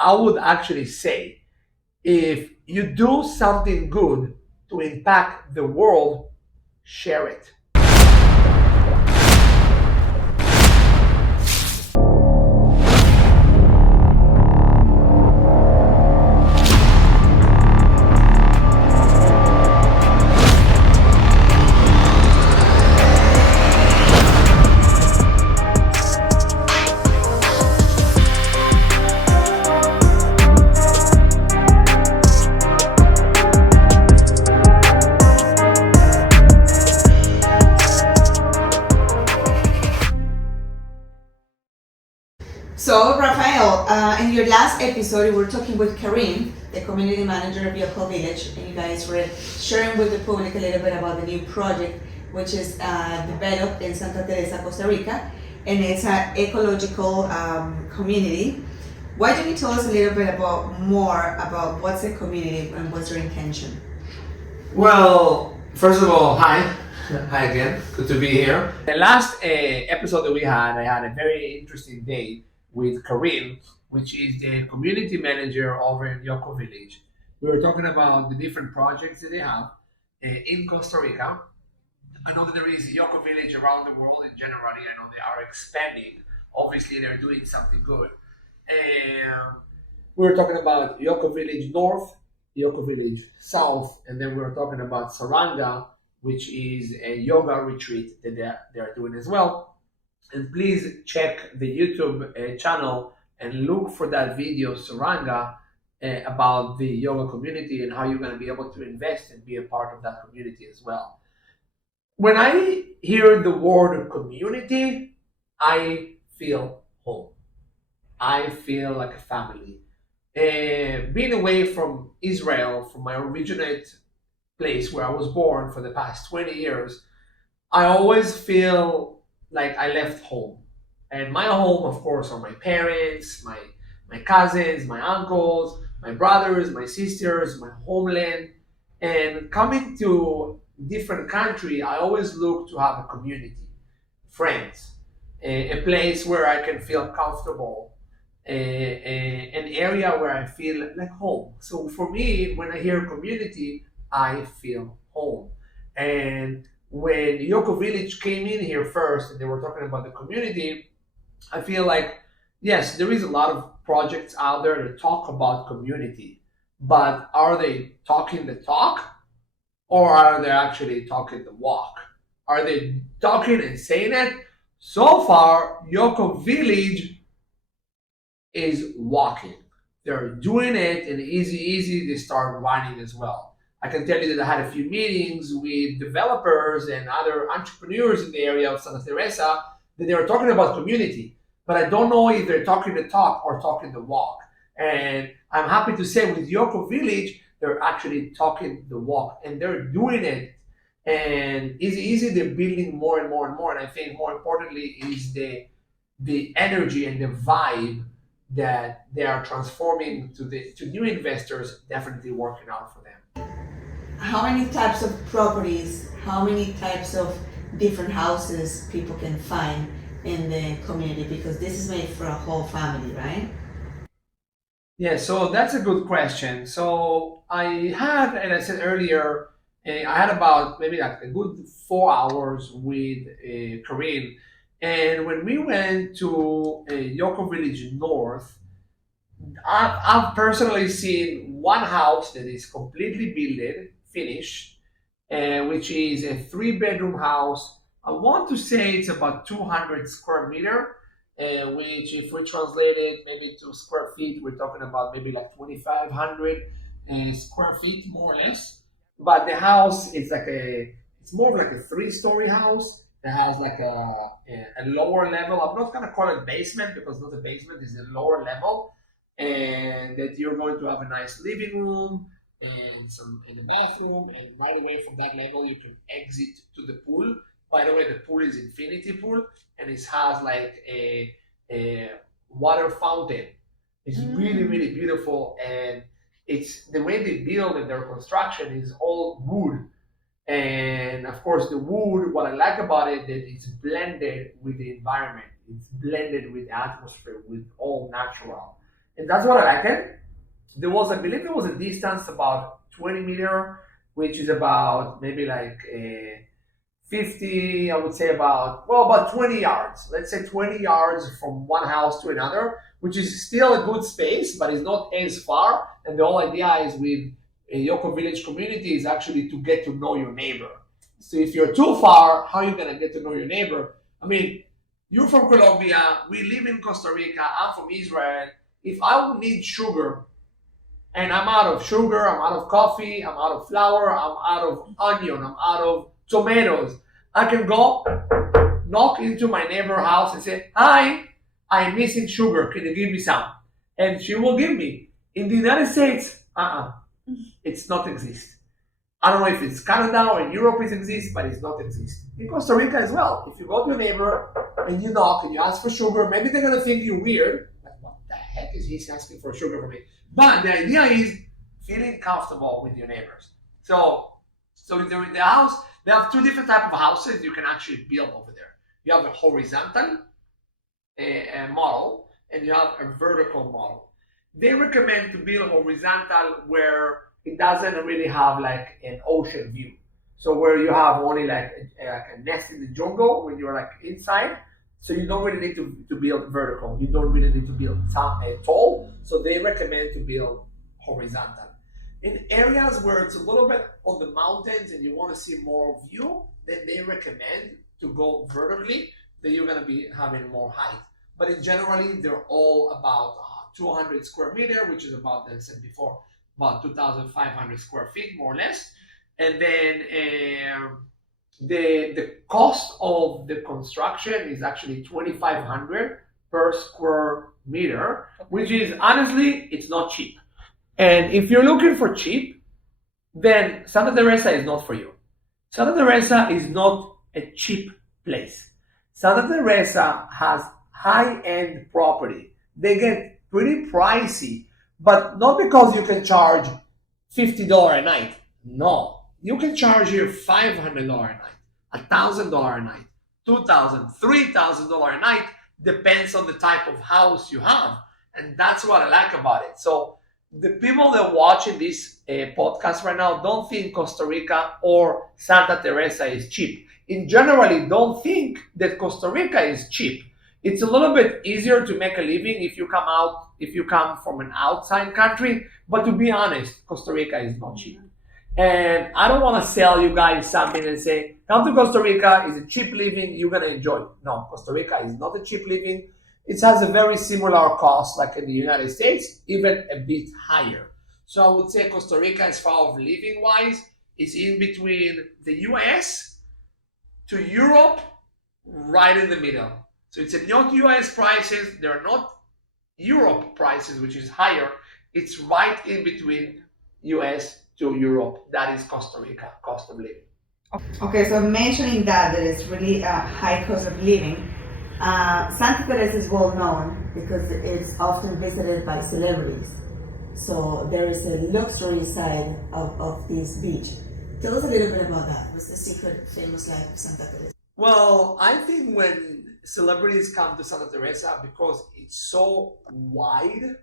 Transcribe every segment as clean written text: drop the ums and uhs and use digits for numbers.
I would actually say if you do something good to impact the world, share it. So, Rafael, in your last episode, you were talking with Karim, the community manager of Yoko Village, and you guys were sharing with the public a little bit about the new project, which is developed in Santa Teresa, Costa Rica, and it's an ecological community. Why don't you tell us a little bit about more about what's the community and what's your intention? Well, first of all, hi. Hi again. Good to be here. The last episode that we had, I had a very interesting day with Karim, which is the community manager over in Yoko Village. We were talking about the different projects that they have in Costa Rica. I know that there is Yoko Village around the world in general. I know they are expanding. Obviously, they're doing something good. And we were talking about Yoko Village North, Yoko Village South, and then we were talking about Saranga, which is a yoga retreat that they're doing as well. And please check the YouTube channel and look for that video, Saranga, about the yoga community and how you're going to be able to invest and be a part of that community as well. When I hear the word community, I feel home. I feel like a family. Being away from Israel, from my originate place where I was born for the past 20 years, I always feel like I left home. And my home, of course, are my parents, my cousins, my uncles, my brothers, my sisters, my homeland. And coming to different country, I always look to have a community, friends, a place where I can feel comfortable, an area where I feel like home. So for me, when I hear community, I feel home. And when Yoko Village came in here first and they were talking about the community, I feel like, yes, there is a lot of projects out there that talk about community, but are they talking the talk or are they actually talking the walk? Are they talking and saying it? So far, Yoko Village is walking. They're doing it, and easy, they start running as well. I can tell you that I had a few meetings with developers and other entrepreneurs in the area of Santa Teresa that they were talking about community, but I don't know if they're talking the talk or talking the walk. And I'm happy to say with Yoko Village, they're actually talking the walk and they're doing it. And easy, they're building more and more and more. And I think more importantly is the energy and the vibe that they are transforming to new investors, definitely working out for them. How many types of properties, how many types of different houses people can find in the community? Because this is made for a whole family, right? Yeah, so that's a good question. So I had, and I said earlier, I had about maybe like a good 4 hours with Corinne. And when we went to Yoko Village North, I've personally seen one house that is completely built, finished, which is a three-bedroom house. I want to say it's about 200 square meter, which if we translate it maybe to square feet, we're talking about maybe like 2,500 square feet, more or less. But the house is it's more of like a three-story house that has like a lower level. I'm not gonna call it basement because not a basement, it's a lower level, and that you're going to have a nice living room and some in the bathroom, and right away from that level you can exit to the pool. By the way, the pool is infinity pool, and it has like a water fountain. It's really beautiful, and it's the way they build and their construction is all wood. And of course, the wood, what I like about it, that it's blended with the environment. It's blended with the atmosphere, with all natural. And that's what I like it. There was, I believe there was a distance about 20 meter, which is about maybe like 50, I would say about 20 yards. Let's say 20 yards from one house to another, which is still a good space, but it's not as far. And the whole idea is with a Yoko Village community is actually to get to know your neighbor. So if you're too far, how are you going to get to know your neighbor? I mean, you're from Colombia, we live in Costa Rica, I'm from Israel. If I would need sugar and I'm out of sugar, I'm out of coffee, I'm out of flour, I'm out of onion, I'm out of tomatoes, I can go knock into my neighbor's house and say, hi, I'm missing sugar, can you give me some? And she will give me. In the United States, it's not exist. I don't know if it's Canada or in Europe it exists, but it's not exist. In Costa Rica as well. If you go to a neighbor and you knock and you ask for sugar, maybe they're gonna think you're weird. Like, what the heck is he asking for sugar from me? But the idea is feeling comfortable with your neighbors. So in the house, they have two different types of houses you can actually build over there. You have a horizontal model and you have a vertical model. They recommend to build horizontal where it doesn't really have like an ocean view. So where you have only like a nest in the jungle when you're like inside. So you don't really need to build vertical. You don't really need to build tall. So they recommend to build horizontal. In areas where it's a little bit on the mountains and you want to see more view, then they recommend to go vertically. Then you're going to be having more height. But in generally, they're all about 200 square meter, which is about, as I said before, about 2,500 square feet, more or less. And then the cost of the construction is actually 2,500 per square meter, which is honestly, it's not cheap. And if you're looking for cheap, then Santa Teresa is not for you. Santa Teresa is not a cheap place. Santa Teresa has high-end property. They get pretty pricey, but not because you can charge $50 a night. No, you can charge here $500 a night, $1,000 a night, $2,000, $3,000 a night, depends on the type of house you have. And that's what I like about it. So the people that are watching this podcast right now don't think Costa Rica or Santa Teresa is cheap. In generally, don't think that Costa Rica is cheap. It's a little bit easier to make a living if you come from an outside country. But to be honest, Costa Rica is not cheap. And I don't want to sell you guys something and say, come to Costa Rica, it's a cheap living, you're going to enjoy it. No, Costa Rica is not a cheap living. It has a very similar cost like in the United States, even a bit higher. So I would say Costa Rica, as far as living wise, is in between the US to Europe, right in the middle. So it's not US prices, they're not Europe prices, which is higher. It's right in between US to Europe. That is Costa Rica, cost of living. Okay, so mentioning that it's really a high cost of living, Santa Teresa is well known because it's often visited by celebrities. So there is a luxury side of this beach. Tell us a little bit about that. What's the secret, famous life of Santa Teresa? Well, I think when celebrities come to Santa Teresa, because it's so wide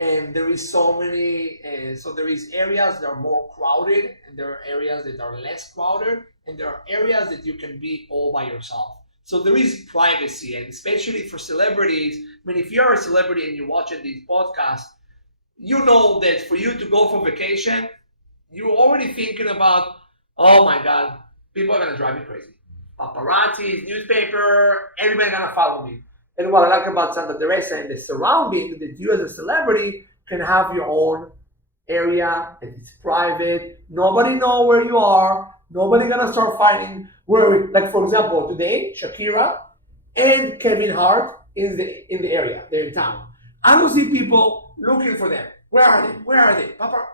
and there is so many, so there is areas that are more crowded and there are areas that are less crowded and there are areas that you can be all by yourself. So there is privacy, and especially for celebrities. I mean, if you're a celebrity and you're watching this podcast, you know that for you to go for vacation, you're already thinking about, oh my God, people are gonna drive me crazy. Paparazzi, newspaper, everybody's gonna follow me. And what I like about Santa Teresa and the surrounding, that you as a celebrity can have your own area and it's private. Nobody know where you are. Nobody gonna start fighting. Where, like for example, today Shakira and Kevin Hart in the area. They're in town. I don't see people looking for them. Where are they? Where are they? Papa,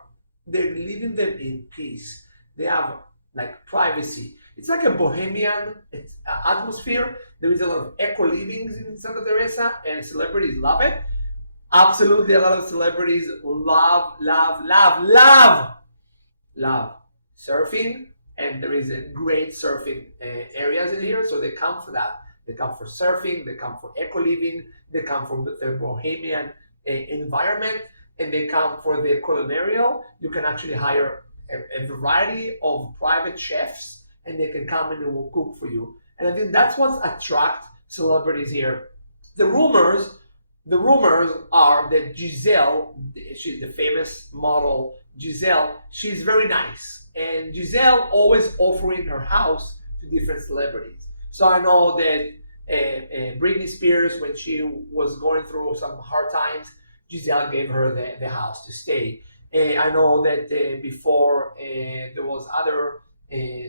they're leaving them in peace. They have like privacy. It's like a bohemian atmosphere. There is a lot of eco-livings in Santa Teresa, and celebrities love it. Absolutely, a lot of celebrities love surfing, and there is a great surfing areas in here, so they come for that. They come for surfing, they come for eco-living, they come for the bohemian environment, and they come for the culinary. You can actually hire a variety of private chefs, and they can come in and will cook for you. And I think that's what attracts celebrities here. The rumors, the rumors are that Giselle, she's the famous model Giselle, she's very nice, and Giselle always offering her house to different celebrities. So I know that Britney Spears, when she was going through some hard times, Giselle gave her the house to stay. I know that before there was other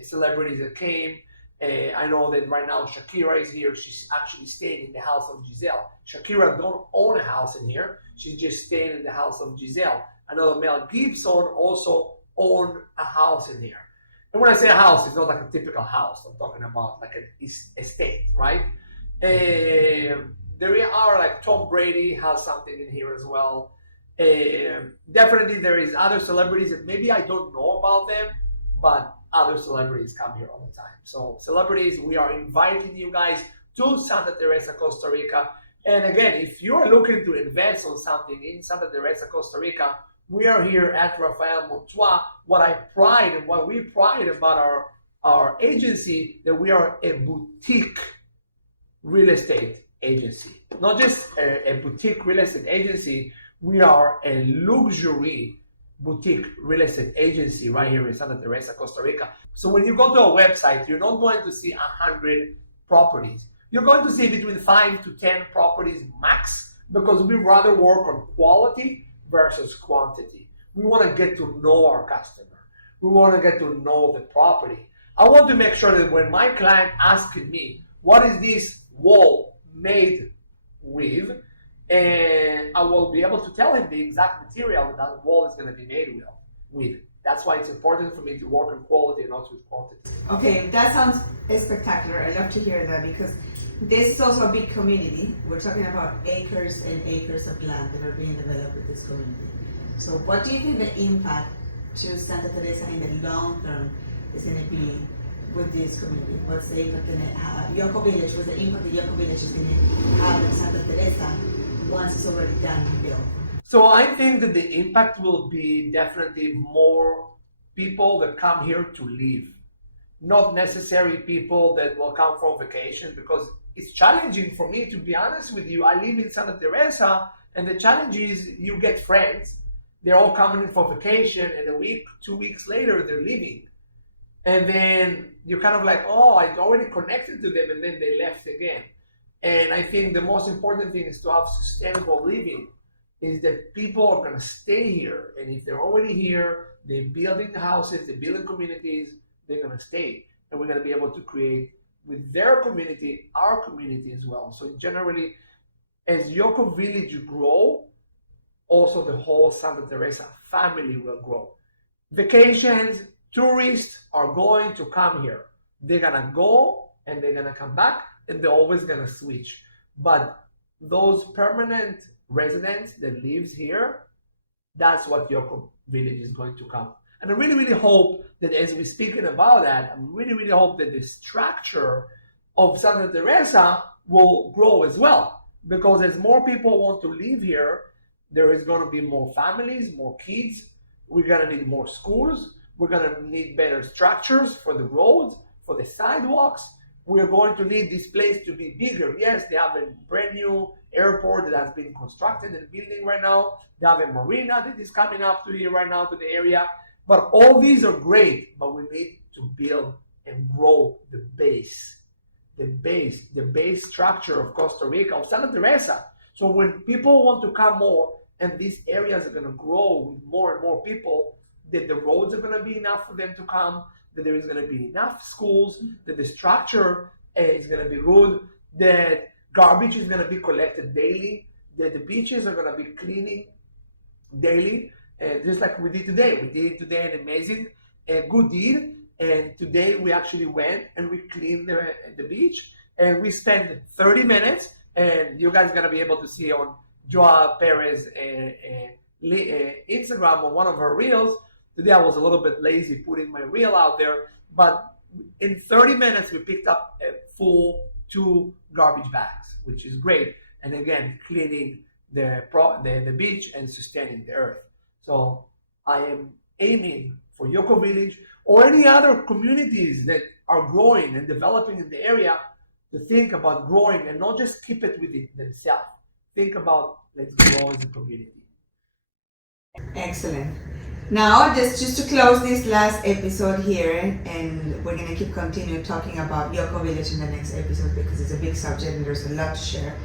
celebrities that came. I know that right now Shakira is here. She's actually staying in the house of Giselle. Shakira don't own a house in here. She's just staying in the house of Giselle. I know that Mel Gibson also owned a house in here. And when I say a house, it's not like a typical house. I'm talking about like an estate, right? There are like Tom Brady has something in here as well. Definitely there is other celebrities that maybe I don't know about them, but other celebrities come here all the time. So celebrities, we are inviting you guys to Santa Teresa, Costa Rica. And again, if you're looking to invest on something in Santa Teresa, Costa Rica, we are here at Rafael Montois. What we pride about our agency, that we are a boutique real estate agency. Not just a boutique real estate agency, we are a luxury boutique real estate agency right here in Santa Teresa, Costa Rica. So when you go to our website, you're not going to see 100 properties. You're going to see between 5 to 10 properties max, because we rather work on quality versus quantity. We want to get to know our customer. We want to get to know the property. I want to make sure that when my client asks me, what is this wall made with, and I will be able to tell him the exact material that wall is going to be made with. That's why it's important for me to work on quality and not with quantity. Okay, that sounds spectacular. I love to hear that, because this is also a big community. We're talking about acres and acres of land that are being developed with this community. So what do you think the impact to Santa Teresa in the long term is going to be with this community? What's the impact going to have? Yoko Village, what's the impact that Yoko Village is going to have in Santa Teresa once it's already done and built? So I think that the impact will be definitely more people that come here to live, not necessarily people that will come from vacation, because it's challenging for me, to be honest with you. I live in Santa Teresa, and the challenge is you get friends. They're all coming in for vacation, and a week, 2 weeks later, they're leaving. And then you're kind of like, oh, I already connected to them, and then they left again. And I think the most important thing is to have sustainable living, is that people are going to stay here. And if they're already here, they're building houses, they're building communities, they're going to stay. And we're going to be able to create with their community, our community as well. So generally, as Yoko Village grow, also the whole Santa Teresa family will grow. Vacations, tourists are going to come here. They're going to go and they're going to come back, and they're always going to switch. But those permanent residents that lives here, that's what Yoko Village is going to come. And I really, really hope that as we're speaking about that, I really, really hope that the structure of Santa Teresa will grow as well. Because as more people want to live here, there is going to be more families, more kids. We're going to need more schools. We're going to need better structures for the roads, for the sidewalks. We're going to need this place to be bigger. Yes, they have a brand new airport that has been constructed and building right now. They have a marina that is coming up to here right now to the area. But all these are great, but we need to build and grow the base structure of Costa Rica, of Santa Teresa. So when people want to come more, and these areas are going to grow with more and more people, that the roads are going to be enough for them to come, that there is going to be enough schools, that the structure is going to be good, that garbage is going to be collected daily, that the beaches are going to be cleaning daily, just like we did today. We did today an amazing good deed, and today we actually went and we cleaned the beach, and we spent 30 minutes, and you guys are going to be able to see on Joa Perez Instagram on one of her reels. Today I was a little bit lazy putting my reel out there, but in 30 minutes we picked up a full 2 garbage bags, which is great. And again, cleaning the beach and sustaining the earth. So I am aiming for Yoko Village or any other communities that are growing and developing in the area to think about growing and not just keep it within themselves. Think about let's grow as a community. Excellent. Now, just to close this last episode here, and we're gonna keep continue talking about Yoko Village in the next episode because it's a big subject and there's a lot to share.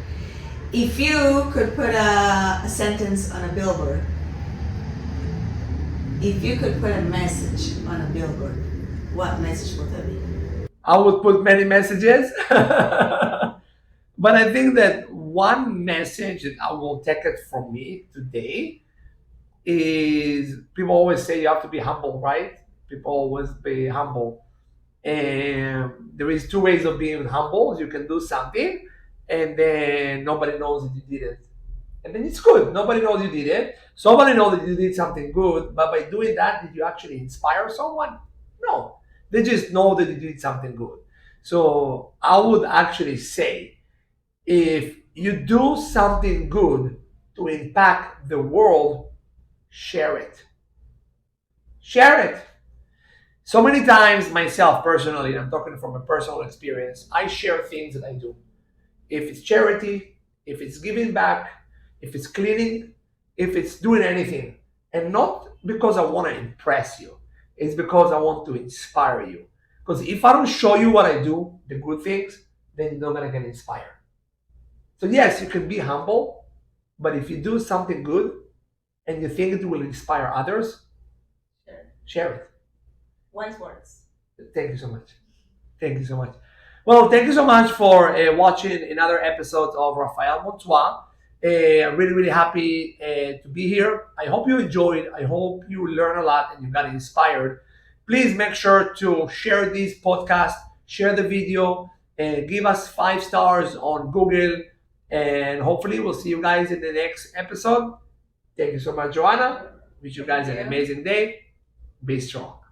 If you could put a sentence on a billboard, if you could put a message on a billboard, what message would that be? I would put many messages, but I think that one message that I will take it from me today is people always say you have to be humble, right? People always be humble. And there is two ways of being humble. You can do something and then nobody knows that you did it. And then it's good. Nobody knows you did it. Somebody knows that you did something good, but by doing that, did you actually inspire someone? No. They just know that you did something good. So I would actually say if you do something good to impact the world, share it. Share it. So many times myself personally, I'm talking from a personal experience, I share things that I do. If it's charity, if it's giving back, if it's cleaning, if it's doing anything. And not because I want to impress you. It's because I want to inspire you. Because if I don't show you what I do, the good things, then you're not going to get inspired. So yes, you can be humble, but if you do something good and you think it will inspire others, share it. Wise words. Thank you so much. Thank you so much. Well, thank you so much for watching another episode of Rafael Montois. I'm really, really happy to be here. I hope you enjoyed. I hope you learned a lot and you got inspired. Please make sure to share this podcast, share the video, and give us 5 stars on Google. And hopefully we'll see you guys in the next episode. Thank you so much, Joanna. Wish you guys an amazing day. Be strong.